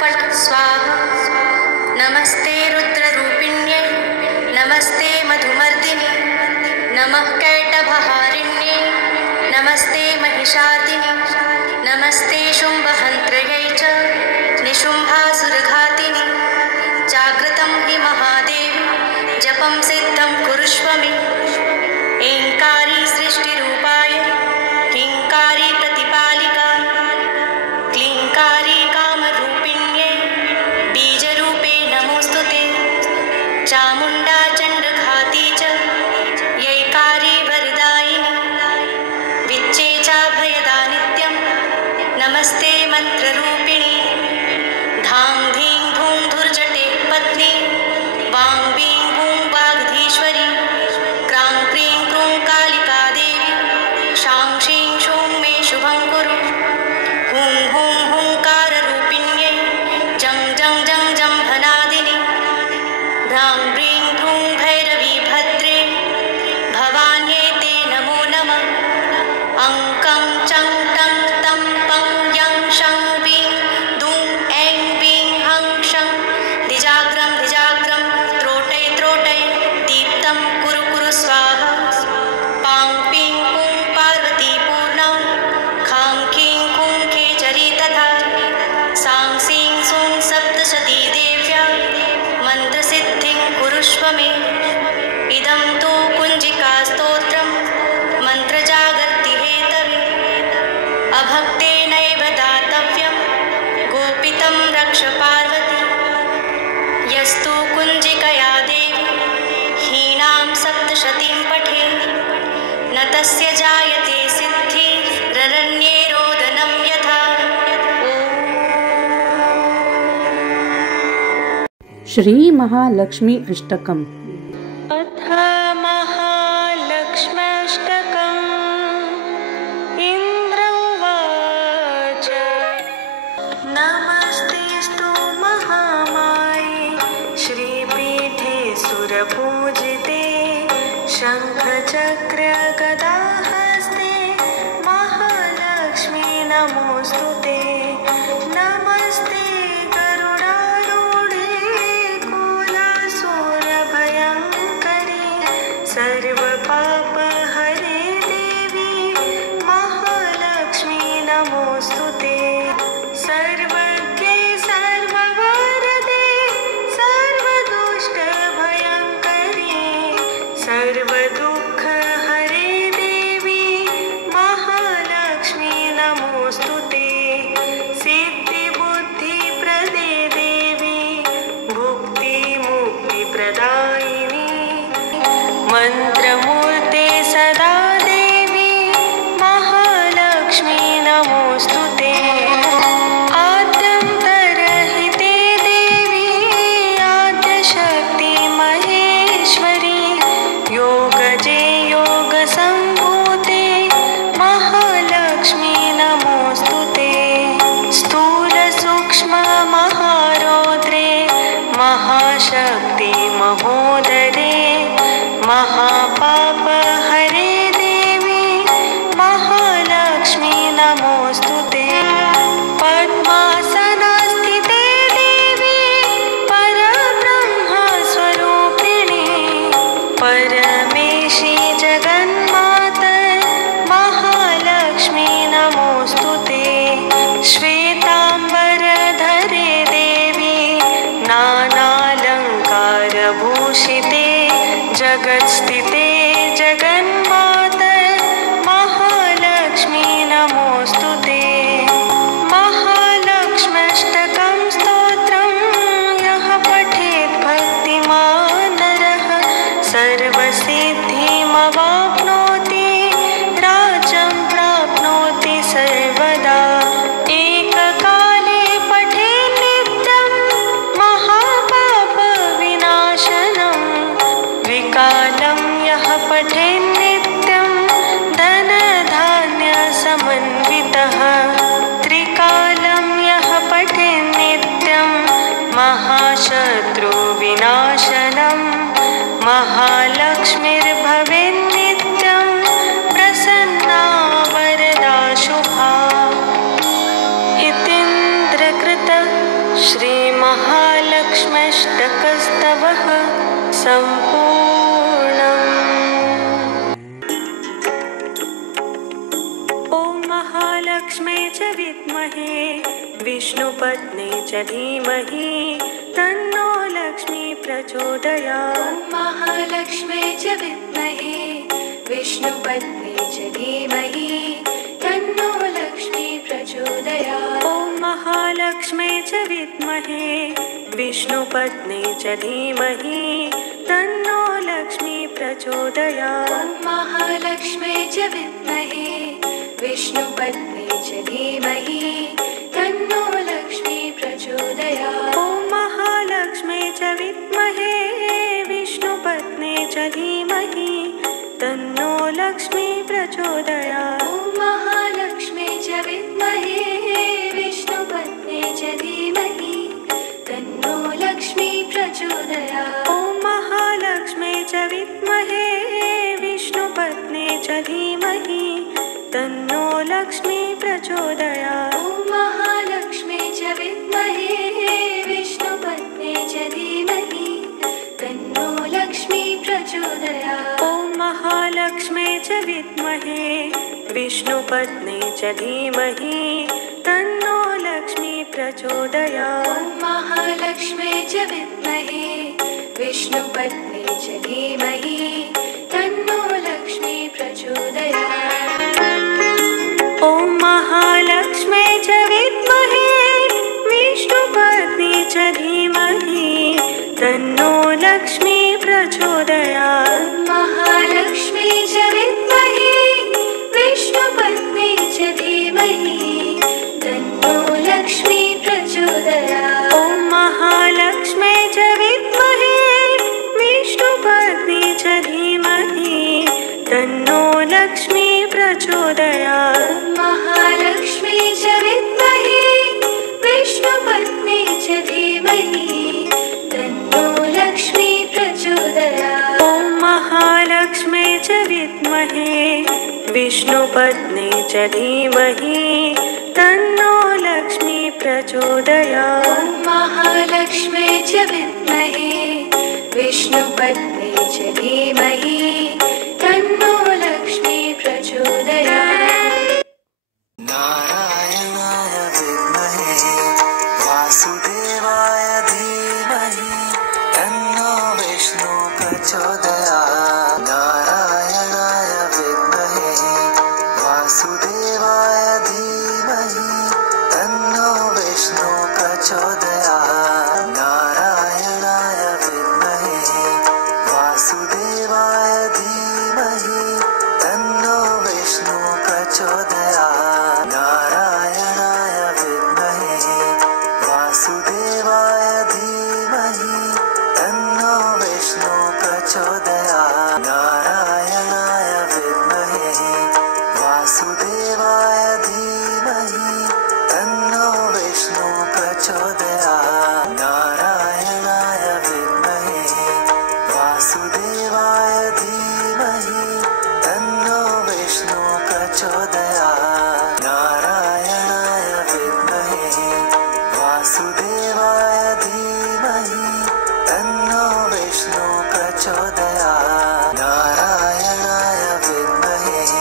फट् स्वाहा। नमस्ते रुद्ररूपिण्यै नमस्ते मधुमर्दिनि नमः कैटभहारिण्यै नमस्ते महिषादिनि नमस्ते शुम्भहन्त्रयै च निशुम्भासुरघातिनि। जागृतं हि महादेवी जपं सिद्धं कुरुष्व मे। ऐङ्कारी सृष्टिरूपाय ह्रीङ्कारी प्रतिपालिका क्लीङ्कारी कामरूपिण्यै बीजरूपे नमोऽस्तुते। चामुण्डा चण्डघाती च यैकारी वरदायिनी विच्चे चाभयदा नित्यं नमस्ते मन्त्ररूपिणी। धां धीं धूं धुर्जटे पत्नी वां बीं बूं वाग्धीश्वरी क्रां क्रीं क्रूं कालिका देवी शां शीं शूं मे शुभं कुरु। हुं हुं हुंकाररूपिण्यै जं जं जं जम्भनादिनि भ्रां ब्रीं भ्रूं भैरवी भद्रे भवान्यै ते नमो नमः। अङ्कं चं टं तं पं यं शं वीं दूं ऐं वीं हं शं दिजाग्रं दिजाग्रं त्रोटै त्रोटै दीप्तं कुरु कुरु स्वाहा। पां पीं पुं पार्वती पूर्णां खां कीं कुं खेचरी तथा सां सीं सूं सप्तशती देव्या मन्त्रसिद्धिं कुरुष्व मे। इदं तु कुञ्जिकास्तोत्रं मन्त्रजागर्ति हेतवे अभक्तेनैव दातव्यम् सप्तशतीं पठेत् न तस्य जायते सिद्धिररण्ये रोदनं यथा। श्री महालक्ष्मी अष्टकम्। अथ महालक्ष्म्यष्टकम्। इन्द्र उवाच नमस्तेऽस्तु महामाये श्रीपीठे सुरपूजिते शङ्खचक्र गदाहस्ते महालक्ष्मी नमोऽस्तुते। नमस्ते गरुडारूढे कुलासुरभयङ्करे सर्वपापहरे देवी महालक्ष्मी नमोऽस्तुते। सर्वज्ञे सर्ववरदे सर्वदुष्टभयङ्करे सर्वदुःखहरे देवी महालक्ष्मी नमोऽस्तुते। सिद्धिबुद्धिप्रदे देवी भुक्तिमुक्तिप्रदायिनी मन्त्रमूर्ते सदा देवी महालक्ष्मी नमोऽस्तुते। आद्यन्तरहिते देवी आद्यशक्ति महेश्वरी योगजे योगसम्भूते महालक्ष्मी नमोऽस्तुते। स्थूलसूक्ष्ममहारौद्रे महाशक्ति महोदरे महापापहरे देवी महालक्ष्मी नमोऽस्तुते। पद्मासनस्थिते देवी परब्रह्मस्वरूपिणी परमेशी जगन्मातर महालक्ष्मी नमोऽस्तुते। श्वेताम्बरधरे देवी नानालङ्कारभूषिते जगत्स्थिते जगन्मातर महालक्ष्मी नमोऽस्तुते। महालक्ष्म्यष्टकं स्तोत्रं यः पठेत् भक्तिमान् नरः सर्वसिद्धिमवाप्नोति राज्यं प्राप्नोति सर्वदा। एककाले पठेत् नित्यं महापापविनाशनं विकालं यः पठेत् नित्यं धनधान्यसमन्वितः। त्रिकालं यः पठेत् नित्यं महाशत्रुविनाशनं महालक्ष्मीर्भवेत् नित्यं प्रसन्ना वरदा शुभा। इतीन्द्रकृत श्रीमहालक्ष्म्यष्टकस्तवः सम्पूर्णम्। ॐ महालक्ष्म्यै च विद्महे विष्णुपत्न्यै च धीमहि तन्नो लक्ष्मी प्रचोदयात्। ॐ महालक्ष्म्यै च विद्महे विष्णुपत्न्यै च धीमहि तन्नो लक्ष्मी प्रचोदयात्। ॐ महालक्ष्म्यै च विद्महे विष्णुपत्न्यै च धीमहि तन्नो लक्ष्मी प्रचोदयात्। ॐ महालक्ष्म्यै च विद्महे विष्णुपत्न्यै च धीमहि तन्नो लक्ष्मी प्रचोदयात्। ॐ महालक्ष्म्यै च विद्महे विष्णुपत्न्यै च धीमहि तन्नो लक्ष्मी प्रचोदयात्। ॐ महालक्ष्म्यै च विद्महे विष्णुपत्न्यै च धीमहि तन्नो लक्ष्मी प्रचोदयात्। ॐ महालक्ष्म्यै च विद्महे विष्णुपत्न्यै च धीमहि तन्नो लक्ष्मी प्रचोदयात्। ॐ महालक्ष्म्यै च विद्महे विष्णुपत्न्यै च धीमहि तन्नो लक्ष्मी प्रचोदयात्। ॐ महालक्ष्म्यै च विद्महे विष्णुपत्न्यै च धीमहि तन्नो लक्ष्मी प्रचोदयात्। ॐ महालक्ष्म्यै च विद्महे विष्णुपत्न्यै च धीमहि तन्नो लक्ष्मी प्रचोदयात्। ॐ महालक्ष्म्यै च विद्महे विष्णुपत्न्यै च धीमहि तन्नो लक्ष्मी प्रचोदयात्। तन्नो लक्ष्मी प्रचोदयात्। महालक्ष्मी च विद्महे विष्णुपत्नी च धीमहि तन्नो लक्ष्मी प्रचोदयात्। ॐ महालक्ष्मी च विद्महे विष्णुपत्नी च धीमहि तन्नो लक्ष्मी प्रचोदयात्। ॐ महालक्ष्मी च विद्महे विष्णुपत्नी च धीमहि तन्नो लक्ष्मी प्रचोदयात्। नारायणाय विद्महे वासुदेवाय धीमहि तन्नो विष्णु प्रचोदयात्। नारायणाय विद्महे वासुदेवाय धीमहि तन्नो विष्णु प्रचोदयात्। नारायणाय विद्महे वासुदेवाय धीमहि तन्नो विष्णु प्रचोदयात्। नारायणाय विद्महे वासुदेवाय धीमहि तन्नो विष्णु प्रचोदयात्। नारायणाय विद्महे वासुदेवाय धीमहि तन्नो विष्णु प्रचोदयात्। नारायणाय विद्महे वासुदेवाय धीमहि तन्नो विष्णु प्रचोदयात्। नारायणाय विद्महे वासुदेवाय धीमहि तन्नो विष्णु प्रचोदयात्। नारायणाय विद्महे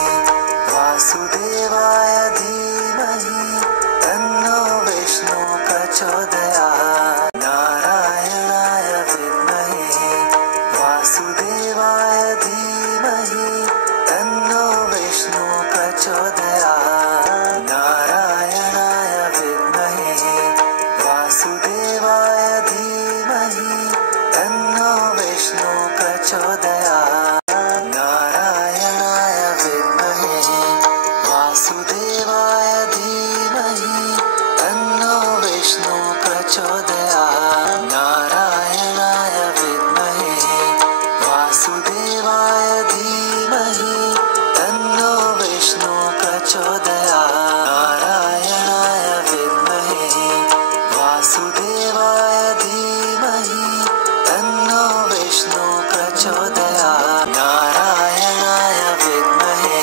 वासुदेवाय धीमहि तन्नो विष्णु प्रचोदयात्। नारायणाय विद्महे वासुदेवाय धीमहि तन्नो विष्णु प्रचोदयात्। नारायणाय विद्महे वासुदेवाय धीमहि तन्नो विष्णु प्रचोदयात्। नारायणाय विद्महे वासुदेवाय धीमहि तन्नो विष्णु प्रचोदयात्। नारायणाय विद्महे वासुदेवाय धीमहि तन्नो विष्णु प्रचोदयात्। नारायणाय विद्महे वासुदेवाय धीमहि तन्नो विष्णु प्रचोदयात्। नारायणाय विद्महे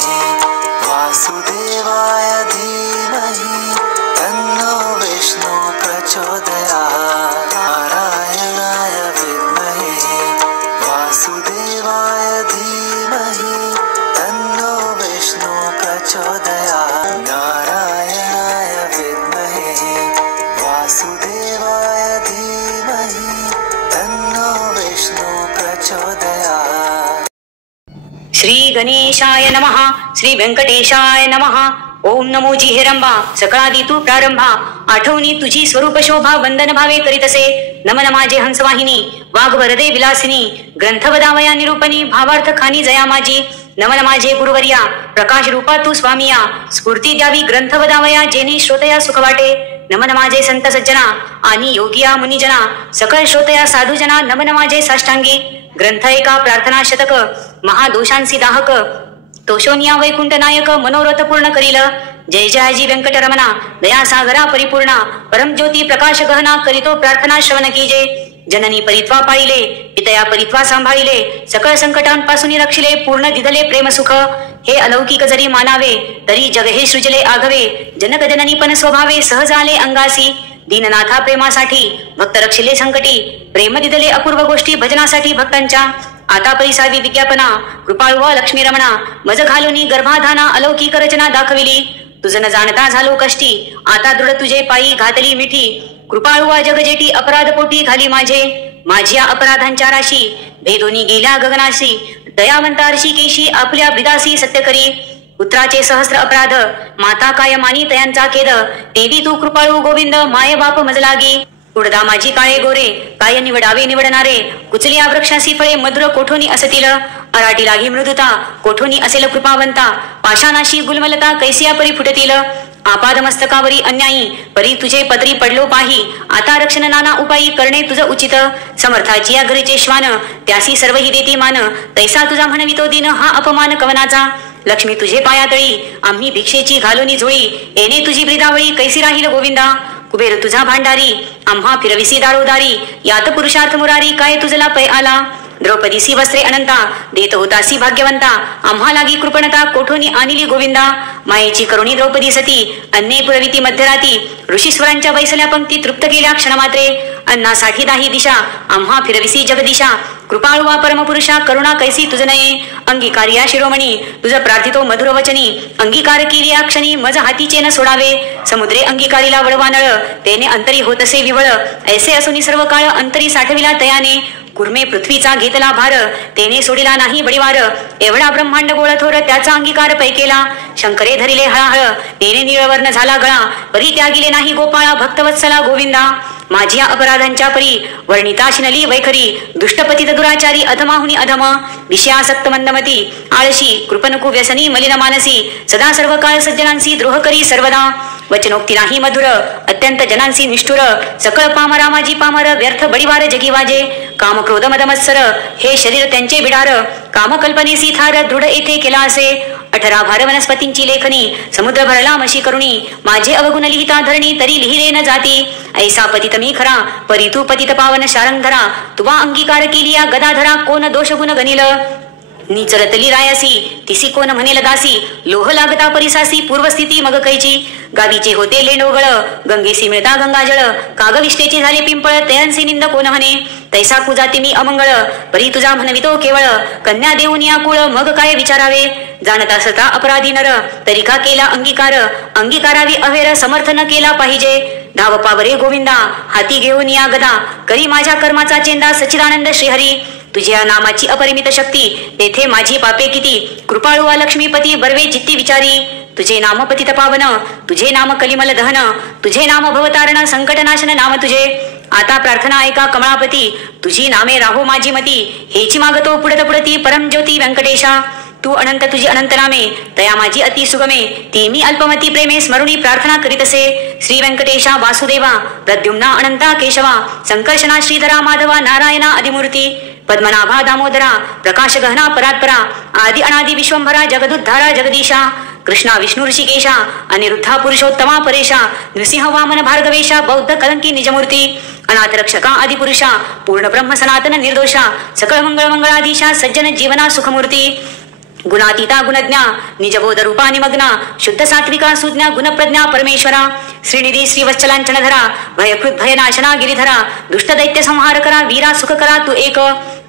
वासुदेवाय धीमहि तन्नो विष्णु प्रचोदयात्। नारायणाय विद्महे वासुदेवाय धीमहि तन्नो विष्णु प्रचोदयात्। नारायणाय विद्महे वासुदेवाय धीमहि तन्नो विष्णु प्रचोदयात्। श्री गणेशाय नमः। श्री व्यंकटेशाय नमः। ओम नमो जिहेरंबा सकळादी तू प्रारंभा आठवणी तुझी स्वरूप शोभा वंदन भावे करीतसे नमन माझे हंसवाहिनी वाघ वरदे विलासिनी ग्रंथ वदावया निरूपणी भावार्थ खानी जया माझी नमन माझे गुरुवर्या प्रकाश रूपा तू स्वामिया स्फूर्ती द्यावी ग्रंथ वदावया जेनी श्रोतया सुख वाटे नमन माझे संत सज्जना आणि योगिया मुनिजना सकळ श्रोतया साधुजना नमन माझे साष्टांगी ग्रंथ एका प्रार्थना शतक महादोषांसी दाहक तोषोनिया वैकुंठ नायक मनोरथ पूर्ण करील जय जयाजी व्यंकटरमणा दया सागरा परिपूर्णा परमज्योती प्रकाश गहना करीतो प्रार्थना श्रवण कीजे जननी परित्वा पाळिले पितया परित्वा सांभाळिले सकळ संकटांपासून रक्षिले पूर्ण दिधले प्रेम सुख हे अलौकिक जरी मानावे तरी जग हे सृजले आघवे जनक जननी पण स्वभावे सहज आले अंगासी दीननाथा प्रेमासाठी भक्त रक्षिले संकटी प्रेम दिदले अपूर्व गोष्टी भजनासाठी भक्तांच्या आता परिसावी विज्ञापना कृपाळुवा लक्ष्मी रमणा मज घालुनी गर्भाधाना अलौकिक रचना दाखविली तुझ न जाणता झालो कष्टी आता दृढ तुझे पायी घातली मिठी कृपाळुवा जगजेटी अपराध पोटी घाली माझ्या अपराधांच्या राशी भेदोनी गेल्या गगनाशी दयावंता ऋषिकेशी आपल्या ब्रिदासी सत्य करी पुत्राचे सहस्र अपराध माता काय मानी तयांचा खेद देवी तू कृपाळू गोविंद माये बाप मजलागी उडदा माझी काळे गोरे काय निवडावे निवडणारे कुचलिया वृक्षासी फळे मधुर कोठोनी असतील अराटी लागी मृदुता कोठोनी असेल कृपावंता पाषाणाशी गुलमलता कैसिया परी फुटतील आपादमस्तकावरी अन्यायी परी तुझे पदरी पडलो पाही. आता रक्षण नाना उपायी करणे तुझ उचित. समर्थाची या घरीचे श्वान त्यासी सर्व ही देती मान. तैसा तुझा म्हणवितो दिन हा अपमान कवनाचा. लक्ष्मी तुझे पायातळी आम्ही भिक्षेची घालोनी झोळी. येणे तुझी ब्रिदावळी कैसी राहील गोविंदा. कुबेर तुझा भांडारी आम्हा फिरविसी दारोदारी. यात पुरुषार्थ मुरारी काय तुझला पै आला. द्रौपदीसी वस्त्रे अनंता देत होतासी भाग्यवंता. आम्हा लागी कृपणता कोठोनी आणली गोविंदा. मायेची करुणी द्रौपदी सती अन्ने पुरविती मध्यराती. ऋषीश्वरांच्या वैसल्या पंक्ती तृप्त केल्या क्षणमात्रे. अन्नासाठी दाही दिशा आम्हा फिरविसी जगदिशा. कृपाळुवा परमपुरुषा करुणा कैसी तुझ नये. अंगीकारिया शिरोमणी तुझ प्रार्थितो मधुर वचनी. अंगीकार केली या क्षणी मज हातीचे न सोडावे. समुद्रे अंगीकारीला वळवानळ तेने अंतरी होतसे विवळ. ऐसे असुनी सर्व काळ अंतरी साठविला तयाने. कुर्मे पृथ्वीचा घेतला भार तेने सोडिला नाही बळीवार. एवढा ब्रह्मांड गोळ थोर त्याचा अंगीकार पै केला. शंकरे धरिले हळाहळ तेने निळवर्ण झाला गळा. परी त्यागिले नाही गोपाळा भक्तवत्सला गोविंदा. माझ्या अपराधांच्या परी वर्णिता शिनली वैखरी. दुष्टपतित दुराचारी अधमाहुनी अधम. विषयासक्त मंदमती आळशी कृपणकु व्यसनी मलिन मानसी. सदा सर्व काळ सज्जनांसी द्रोह करी सर्वदा. वचनोक्ती नाही मधुर अत्यंत जनांसी निष्ठुर. सकळ पामरा माझी पामर व्यर्थ बळीवार जगी वाजे. काम क्रोध मदमत्सर हे शरीर त्यांचे बिडार. कामकल्पनेसी थार दृढ येथे केला असे. 18 भार वनस्पतींची लेखनी समुद्र भरला मशी करुणी. माझे अवगुण लिहिता धरणी तरी लिहिले न जाती. ऐसा पतित मी खरा परी तू पतित पावन शारंगधरा. तुवा अंगीकार केली या गदाधरा कोण दोष गुण गनिल. निचरतली रायासी तिसी कोण म्हणेल दासी. लोह लागता परिसासी पूर्वस्थिती मग कैची. गावीचे होते लेंडोगळ गंगेसी मिळता गंगाजळ. कागविष्टेचे झाले पिंपळ तयांसी निंद कोण म्हणे. तैसा कुजाती मी अमंगळ परी तुझा म्हणवितो केवळ. कन्या देऊन या कुळ मग काय विचारावे. जाणता सता अपराधी नर तरी का केला अंगीकार. अंगीकारावी अवेर समर्थ न केला पाहिजे. धाव पावरे गोविंदा हाती घेऊन या गदा. करी माझ्या कर्माचा चेंदा सच्चिदानंद श्रीहरी. तुझ्या नामाची अपरिमित शक्ती तेथे माझी पापे किती. कृपाळुवा लक्ष्मीपती बर्वे चित्ती विचारी. तुझे नाम पतित पावन तुझे नाम कलिमल दहन. तुझे नाम भवतारण संकटनाशन नाम तुझे. आता प्रार्थना ऐका कमळापती तुझी नामे राहो माझी मती. हेची मागतो पुढत पुढती परमज्योती व्यंकटेशा. तू अनंत तुझी अनंत नामे तया माझी अति सुगमे. ती मी अल्पमती प्रेमे स्मरुणी प्रार्थना करीत असे. श्री व्यंकटेशा वासुदेवा प्रद्युम्ना अनंता केशवा. संकर्षणा श्रीधरा माधवा नारायणा आदिमूर्ती. पद्मनाभा दामोदरा प्रकाश गहना परात्परा. आदि अनादि विश्वंभरा जगदुद्धारा जगदीशा. कृष्णा विष्णू ऋषिकेशा अनिरुद्धा पुरुषोत्तमा परेशा. नृसिंह वामन भार्गवेशा बौद्ध कलंकी निजमूर्ती. अनाथ रक्षका आदिपुरुषा पूर्ण ब्रह्म सनातन निर्दोषा. सकळ मंगळ मंगळाधीशा सज्जन जीवना सुखमूर्ती. गुणातीता गुणज्ञा निजबोध रूपा निमग्ना. शुद्ध सात्विका सुज्ञा गुणप्रज्ञा परमेश्वरा. श्रीनिधी श्रीवत्सलांचनधरा भयकृत भयनाशना गिरिधरा. दुष्ट दैत्य संहार करा वीरा सुख करा तू एक.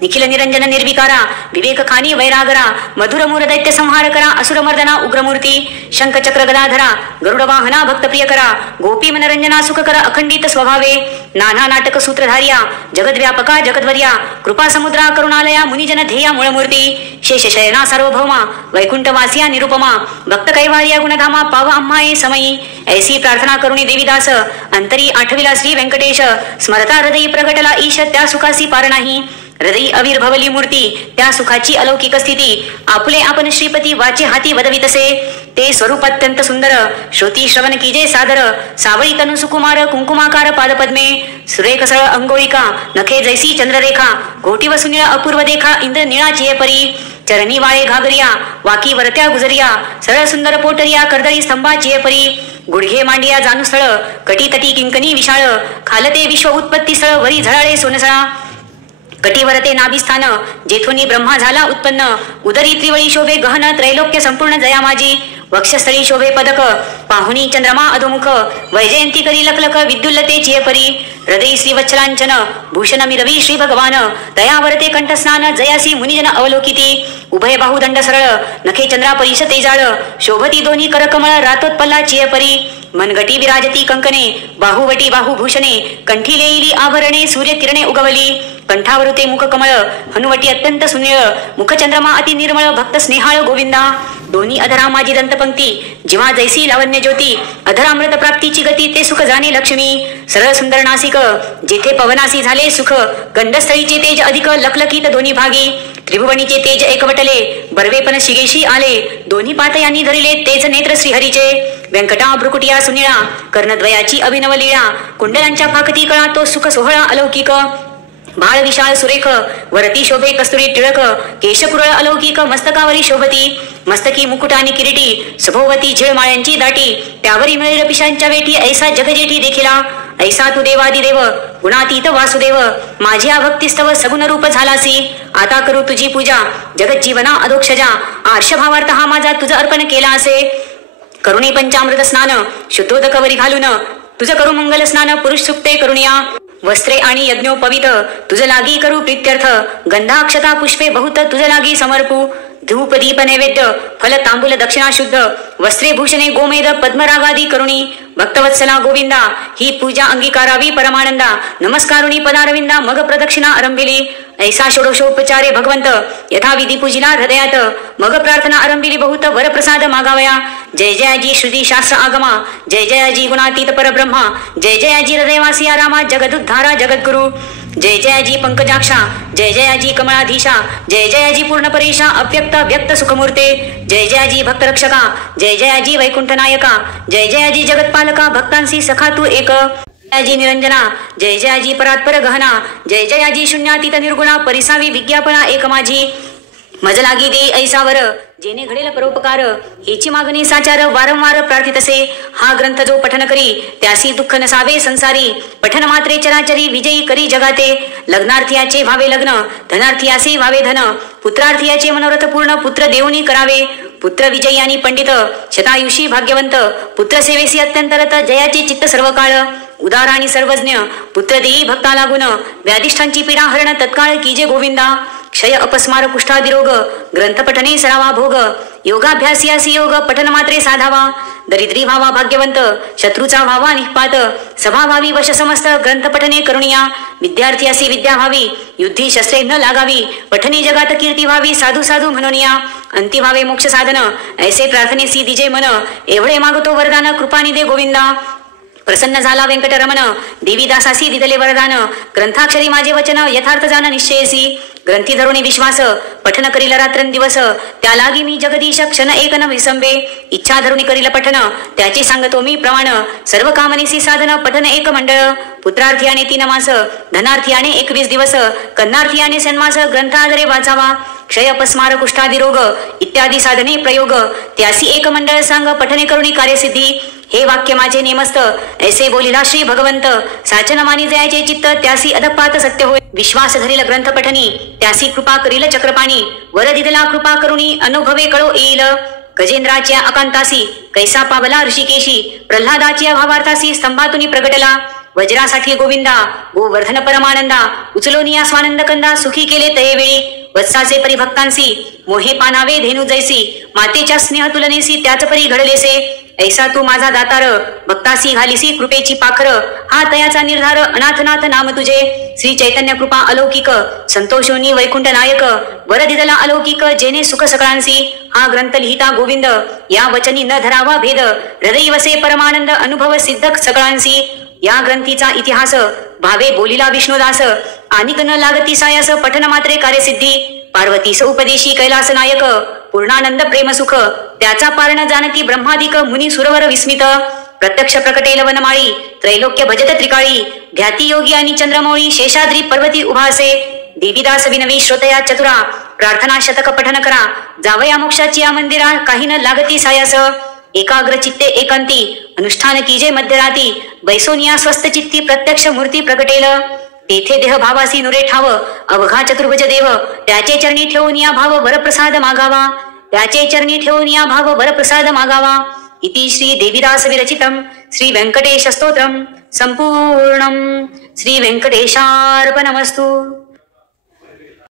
निखिल निरंजन निर्विकारा विवेक खानी वैरागरा. मधुर मूर दैत्य संहार करा असुरमर्दना उग्रमूर्ती. शंख चक्र गदाधरा गरुड वाहना भक्त प्रिय करा. गोपी मनरंजना सुख करा अखंडित स्वभावे. नाना नाटक सूत्रधार्या जगद्व्यापका जगद्वर्या. कृपा समुद्रा करुणालया मुनिजन ध्येया मूळमूर्ती. शेषशयना सार्वभौमा वैकुंठवासिया निरुपमा. भक्त कैवार्या गुणधामा पाव आम्हाये समयी. ऐसी प्रार्थना करुणी देवीदास अंतरी आठविला श्री व्यंकटेश. स्मरता हृदयी प्रगटला ईश त्या सुखासी पार नाही. हृदयी आविर्भवली मूर्ती त्या सुखाची अलौकिक स्थिती. आपुले आपण श्रीपती वाचे हाती वदवितसे. ते स्वरूप अत्यंत सुंदर श्रोती श्रवण कीजे सादर. सावळी तनु सुकुमार कुंकुमाकार पादपद्मे. सुरेख सरळ अंगोळिका नखे जैसी चंद्ररेखा. घोटी व सुनीळ अपूर्व देखा इंद्र निळाची परी. चरणी वाळे घागरिया वाकी वरत्या गुजरिया. सरळ सुंदर पोटरिया कर्दळी स्तंभाची परी. गुडघे मांडिया जानुस्थळ कटी तटी किंकणी विशाळ. खालते विश्व उत्पत्ती स्थळ वरी झळाळे सोनसळा. कटिवरते नाभिस्थान जेथोनी ब्रह्मा झाला उत्पन्न. उदरी त्रिवळी शोभे गहन त्रैलोक्य संपूर्ण जया माझी. वक्षस्थळी शोभे पदक पाहुणी चंद्रमा अधोमुख. वैजयंती करी लखलख विद्युल्लते चियपरी. हृदयी श्रीवत्सलांचन भूषण मिरवी श्री भगवान. तयावरते कंठस्नान जयासी मुनिजन अवलोकिती. उभय बाहुदंड सरळ नखे चंद्रा परिश तेजाळ. शोभती दोन्ही करकमळ रातोत्पल्ला चियपरी. मनगटी विराजती कंकणे बाहुवटी बाहुभूषणे. कंठी लेईली आभरणे सूर्य किरणे उगवली. कंठावरुते मुख कमळ हनुवटी अत्यंत सुनिळ. मुखचंद्रमा अति निर्मळ भक्त स्नेहाळ गोविंदा. दोन्ही अधरा माझी दंतपंक्ती जिव्हा जैसी लावण्य ज्योती. अधरामृत प्राप्तीची गती ते सुख जाणे लक्ष्मी. सरळ सुंदर नासिक जेथे पवनासी झाले सुख. गंधस्थळीचे तेज अधिक लखलखीत दोन्ही भागी. त्रिभुवनीचे तेज एकवटले, बर्वेपण शिगेशी आले, दोन्ही पात यांनी धरिले तेच नेत्र श्रीहरीचे. व्यंकटा भ्रुकुटिया सुनिळा, कर्णद्वयाची अभिनव लीळा, कुंडलांच्या फाकती कळा तो सुख सोहळा अलौकिक. बाळ विशाळ सुरेख, वरती शोभे कस्तुरी टिळक, केशकुरळ अलौकिक मस्तकावरी शोभती. मस्तकी मुकुट आणि किरीटी, सभोवती झिळमाळ्यांची दाटी, त्यावरी मिळेल पिशांच्या वेठी ऐसा जगजेठी देखिला. ऐसा तू देवादिदेव, गुणातीत वासुदेव, माझ्या भक्तिस्तव सगुण रूप झालासी. आता करू तुझी पूजा, जगत जीवना अधोक्षजा, आर्षभावार्थ हा माझा तुझ अर्पण केला असे. करुणे पंचामृत स्नान, शुद्धोदक वरी घालून, तुझ करू मंगल स्नान पुरुष सुप्ते करुणिया. वस्त्रे आणि यज्ञोपवित, तुझ लागी करू प्रीत्यर्थ, गंधाक्षता पुष्पे बहुत तुझ लागी समर्पू. धूप दीप नैवेद्य, फल तांबूल दक्षिणा शुद्ध, वस्त्रे भूषणे गोमेद पद्मरागादी करुणी. भक्तवत्सला गोविंदा, ही पूजा अंगीकारावी परमानंदा, नमस्कारुणी पदारविंदा मग प्रदक्षिणा आरंभिली. ऐसा षोडशोपचारे भगवंत, यथाविधी पूजिला हृदयात, मग प्रार्थना आरंभिली बहुत वरप्रसाद मागावया. जय जयाजी श्रुती शास्त्र आगमा, जय जयाजी गुणातीत परब्रह्मा, जय जयाजी हृदयवासिया रामा जगदुद्धारा जगद्गुरु. जय जयाजी पंकजाक्षा, जय जयाजी कमळाधीशा, जय जयाजी पूर्णपरेशा अव्यक्त व्यक्त सुखमूर्ते. जय जयाजी भक्तरक्षका, जय जयाजी वैकुंठनायका, जय जयाजी जगत्पालका भक्तांसी सखा तू एक. जयाजी निरंजना, जय जयाजी परात्पर गहना, जय जयाजी शून्यातीत निर्गुणा परिसावी विज्ञापना एक माझी. मज लागी दे ऐसावर, जेने घडेल परोपकार, हेची मागणी साचार वारंवार प्रार्थित असे. हा ग्रंथ जो पठन करी, त्यासी दुःख नसावे संसारी, पठन मात्रे चराचरी विजयी करी जगाते. लग्नार्थीयाचे व्हावे लग्न, धनार्थीयासे व्हावे धन, पुत्रार्थीयाचे मनोरथ पूर्ण पुत्र देऊनी करावे. पुत्र विजयी आणि पंडित, शतायुषी भाग्यवंत, पुत्र सेवेसी अत्यंत रत, जयाचे चित्त सर्व काळ. उदार आणि सर्वज्ञ, पुत्र देई भक्ता लागून, व्याधिष्ठांची पीडा हरण तत्काळ कीजे गोविंदा. क्षय अपस्मार कुष्ठादिरोग, ग्रंथपठने सरावा भोग, योगाभ्यासियासी योग पठन मात्रे साधावा. दरिद्री व्हावा भाग्यवंत, शत्रूचा व्हावा निष्पात, सभा व्हावी वश समस्त ग्रंथपठने करुणिया. विद्यार्थी विद्या व्हावी, युद्धी शस्त्रे न लागावी, पठने जगात कीर्ती व्हावी साधू साधू म्हणूनिया. अंती व्हावे मोक्ष साधन, ऐसे प्रार्थनेसी दिजे मन, एवढे मागतो वरदान कृपानी दे गोविंदा. प्रसन्न झाला व्यंकटरमण, देवीदासासी दिदले वरदान, ग्रंथाक्षरी माझे वचन यथार्थ जाण निश्चयसी. ग्रंथी धरुणी विश्वास, पठन करील रात्रंदिवस, त्या लागी मी जगदीश क्षण एक न विसंबे. इच्छा धरुणी करील पठन, त्याचे सांगतो मी प्रमाण, सर्व कामनीसी साधन पठन एक मंडळ. पुत्रार्थीयाने 3 मास, धनार्थीयाने 21 दिवस, कन्नार्थीयाने सन्मास ग्रंथ आदरे वाचावा. क्षय अपस्मार कुष्ठादी रोग इत्यादी साधने प्रयोग, त्यासी एक मंडळ सांग पठने करुणी कार्यसिद्धी. हे वाक्य माझे नेमस्त, ऐसे बोलिला श्री भगवंत, साचन मानी जयाचे चित्त, त्यासी अधपात सत्य होय. विश्वास धरील ग्रंथ पठनी, त्यासी कृपा करील चक्रपाणी, वर दिदला कृपा करुणी अनुभवे कळो येईल. गजेंद्राच्या अकांतासी, कैसा पावला ऋषिकेशी, प्रल्हादाच्या भावार्थासी स्तंभातुनी प्रगटला. वज्रासाठी गोविंदा, गोवर्धन परमानंदा, उचलोनिया स्वानंद कंदा, सुखी केले तयेवेळी. वत्साचे परिभक्तांसी, मोहे पानावे धेनु जैसी, मातेच्या स्नेह तुलनेसी त्याच परी घडलेसे. ऐसा तू माझा दातार, भक्तासी घालीसी कृपेची पाखर, हा तयाचा निर्धार अनाथनाथ नाम तुझे. श्री चैतन्य कृपा अलौकिक, संतोषोनी वैकुंठ नायक, वर दिदला अलौकिक, जेने सुख सकळांसी. हा ग्रंथ लिहिता गोविंद, या वचनी न धरावा भेद, हृदय वसे परमानंद अनुभव सिद्ध सकळांसी. या ग्रंथीचा इतिहास भावे बोलिला विष्णुदास, आनिक न लागती सायास पठन मात्रे कार्यसिद्धी. पार्वतीस उपदेशी कैलास नायक, पूर्णानंद प्रेमसुख, त्याचा पारण जानकी ब्रह्मादिक मुनी सुरवर विस्मित. प्रत्यक्ष प्रकटेल वनमाळी, त्रैलोक्य भजत त्रिकाळी, ध्याती योगी आणि चंद्रमौळी, शेषाद्री पर्वती उभासे. देवीदास विनवी श्रोतया चतुरा, प्रार्थना शतक पठन करा, जावया मोक्षाची या मंदिरा, काही न लागती सायास. एकाग्र चित्ते एकांती, अनुष्ठान कीजे मध्यराती, बैसोनिया स्वस्थ चित्ती प्रत्यक्ष मूर्ती प्रकटेल. तेथे देह भावासी नुरे ठाव, अवघा चतुर्भुज देव, त्याचे चरणी ठेवून या भाव वरप्रसाद मागावा. त्याचे चरणी ठेवून या भाव वरप्रसाद मागावा. इति श्री देवीदास विरचितम श्री व्यंकटेश स्तोत्रम संपूर्णम. श्री व्यंकटेशार्पणमस्तु.